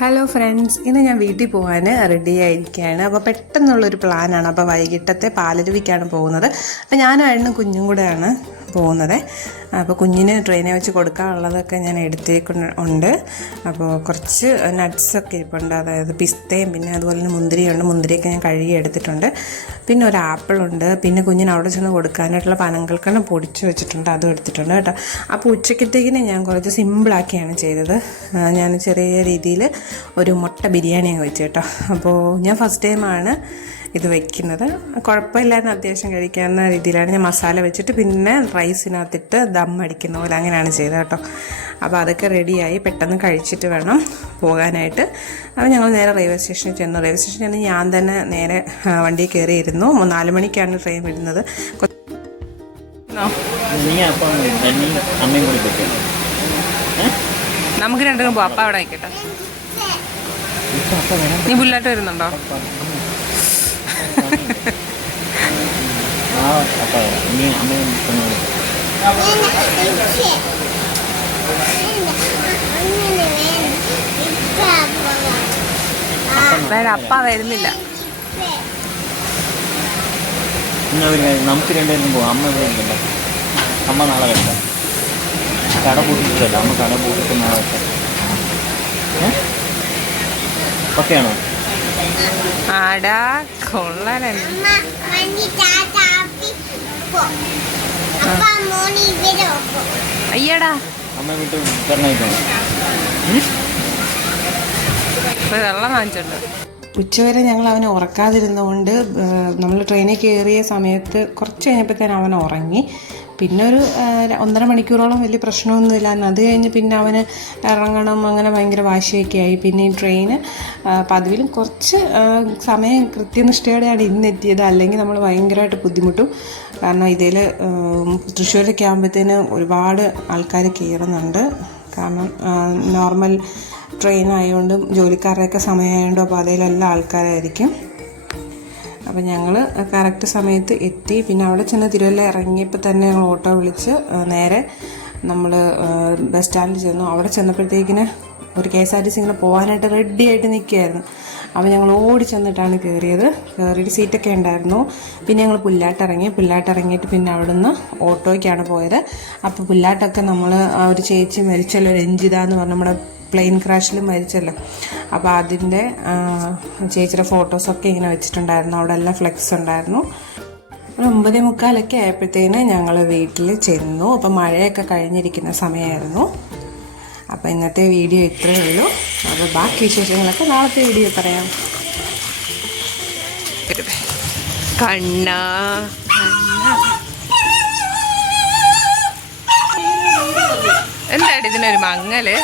Hello friends, ഇന്ന് ഞാൻ വീട്ടിൽ പോകാൻ റെഡി ആയിരിക്കുകയാണ്. അപ്പോൾ പെട്ടെന്നുള്ളൊരു പ്ലാനാണ്. അപ്പോൾ വൈകിട്ടത്തെ പാലരുവിക്കാണ് പോകുന്നത്. അപ്പോൾ ഞാനായിരുന്നു കുഞ്ഞും കൂടെയാണ് പോകുന്നത്. അപ്പോൾ കുഞ്ഞിന് ട്രെയിനിൽ വെച്ച് കൊടുക്കാനുള്ളതൊക്കെ ഞാൻ എടുത്തേക്കുണ്ട്. അപ്പോൾ കുറച്ച് നട്ട്സൊക്കെ ഇരിപ്പുണ്ട്, അതായത് പിസ്തയും പിന്നെ അതുപോലെ തന്നെ മുന്തിരിയുണ്ട്. മുന്തിരിയൊക്കെ ഞാൻ കഴുകി എടുത്തിട്ടുണ്ട്. പിന്നെ ഒരു ആപ്പിളുണ്ട്. പിന്നെ കുഞ്ഞിന് അവിടെ ചെന്ന് കൊടുക്കാനായിട്ടുള്ള പനങ്കൽക്കണ്ണം പൊടിച്ച് വെച്ചിട്ടുണ്ട്, അതും എടുത്തിട്ടുണ്ട് കേട്ടോ. അപ്പോൾ ഉച്ചക്കത്തേക്കിന് ഞാൻ കുറച്ച് സിമ്പിളാക്കിയാണ് ചെയ്തത്. ഞാൻ ചെറിയ രീതിയിൽ ഒരു മുട്ട ബിരിയാണി അങ്ങ് വെച്ച് കേട്ടോ. അപ്പോൾ ഞാൻ ഫസ്റ്റ് ടൈമാണ് ഇത് വയ്ക്കുന്നത്. കുഴപ്പമില്ലായിരുന്നു, അത്യാവശ്യം കഴിക്കാവുന്ന രീതിയിലാണ് ഞാൻ മസാല വെച്ചിട്ട് പിന്നെ റൈസിനകത്തിട്ട് ദം അടിക്കുന്ന പോലെ അങ്ങനെയാണ് ചെയ്തത് കേട്ടോ. അപ്പോൾ അതൊക്കെ റെഡിയായി, പെട്ടെന്ന് കഴിച്ചിട്ട് വേണം പോകാനായിട്ട്. അപ്പോൾ ഞങ്ങൾ നേരെ റെയിൽവേ സ്റ്റേഷനിൽ ചെന്നു. റെയിൽവേ സ്റ്റേഷനിൽ ചെന്ന് ഞാൻ തന്നെ നേരെ വണ്ടിയിൽ കയറിയിരുന്നു. 4 മണിക്കാണ് ട്രെയിൻ വിടുന്നത്. നമുക്ക് രണ്ടും പോവാം. അപ്പം അവിടെ ആയിക്കോട്ടെ. നീ പുല്ലായിട്ട് വരുന്നുണ്ടോ? അപ്പ വരുന്നില്ല. നമുക്ക് രണ്ടുപേരും പോവാം. അമ്മ വരുന്നുണ്ടോ? അമ്മ നാളെ വരണ്ട. കട പൂട്ടിട്ടല്ല, അമ്മ കട പൂട്ടിട്ട് നാളെ വെക്കാം. ഓക്കെയാണോ? ആടാ കൊള്ളാനല്ല. അയ്യടാ അമ്മ വീട്ടിൽ പറഞ്ഞേക്കണം. വെള്ളം വാങ്ങിച്ചിട്ടുണ്ട്. ഉച്ചവരെ ഞങ്ങൾ അവനെ ഉറക്കാതിരുന്നതുകൊണ്ട് നമ്മൾ ട്രെയിനിൽ കയറിയ സമയത്ത് കുറച്ച് കഴിഞ്ഞപ്പോഴത്തേനും അവൻ ഉറങ്ങി. പിന്നെ ഒരു 1.5 മണിക്കൂറോളം വലിയ പ്രശ്നമൊന്നുമില്ലായിരുന്നു. അത് കഴിഞ്ഞ് പിന്നെ അവന് ഇറങ്ങണം, അങ്ങനെ ഭയങ്കര വാശിയൊക്കെ ആയി. പിന്നെ ഈ ട്രെയിന് പതിവിലും കുറച്ച് സമയം കൃത്യനിഷ്ഠയോടെയാണ് ഇന്നെത്തിയത്. അല്ലെങ്കിൽ നമ്മൾ ഭയങ്കരമായിട്ട് ബുദ്ധിമുട്ടും. കാരണം ഇതിൽ തൃശ്ശൂരൊക്കെ ആകുമ്പോഴത്തേന് ഒരുപാട് ആൾക്കാർ കയറുന്നുണ്ട്. കാരണം നോർമൽ ട്രെയിൻ ആയതുകൊണ്ടും ജോലിക്കാരുടെയൊക്കെ സമയമായതുകൊണ്ടും അപ്പോൾ അതിലെല്ലാം ആൾക്കാരായിരിക്കും. അപ്പോൾ ഞങ്ങൾ കറക്റ്റ് സമയത്ത് എത്തി. പിന്നെ അവിടെ ചെന്ന് തിരുവല്ല ഇറങ്ങിയപ്പോൾ തന്നെ ഞങ്ങൾ ഓട്ടോ വിളിച്ച് നേരെ നമ്മൾ ബസ് സ്റ്റാൻഡിൽ ചെന്നു. അവിടെ ചെന്നപ്പോഴത്തേക്കിന് ഒരു KSRTC ഇങ്ങനെ പോകാനായിട്ട് റെഡി ആയിട്ട് നിൽക്കുകയായിരുന്നു. അപ്പോൾ ഞങ്ങൾ ഓടി ചെന്നിട്ടാണ് കയറിയത്. കയറിയിട്ട് സീറ്റൊക്കെ ഉണ്ടായിരുന്നു. പിന്നെ ഞങ്ങൾ പുല്ലാട്ടിറങ്ങിയിട്ട് പിന്നെ അവിടുന്ന് ഓട്ടോയ്ക്കാണ് പോയത്. അപ്പോൾ പുല്ലാട്ടൊക്കെ നമ്മൾ ആ ഒരു ചേച്ചി മരിച്ചല്ലോ, രഞ്ജിത എന്ന് പറഞ്ഞ നമ്മുടെ പ്ലെയിൻ ക്രാഷിൽ മരിച്ചല്ലോ. അപ്പോൾ അതിൻ്റെ ചേച്ചിയുടെ ഫോട്ടോസൊക്കെ ഇങ്ങനെ വെച്ചിട്ടുണ്ടായിരുന്നു. അവിടെ എല്ലാം ഫ്ലെക്സ് ഉണ്ടായിരുന്നു. 9:45 ആയപ്പോഴത്തേന് ഞങ്ങൾ വീട്ടിൽ ചെന്നു. അപ്പോൾ മഴയൊക്കെ കഴിഞ്ഞിരിക്കുന്ന സമയമായിരുന്നു. അപ്പോൾ ഇന്നത്തെ വീഡിയോ ഇത്രയേ ഉള്ളൂ. അപ്പോൾ ബാക്കി വിശേഷങ്ങളൊക്കെ നാളത്തെ വീഡിയോ പറയാം. എന്തായിട്ട് ഇതിനൊരു മങ്ങല്?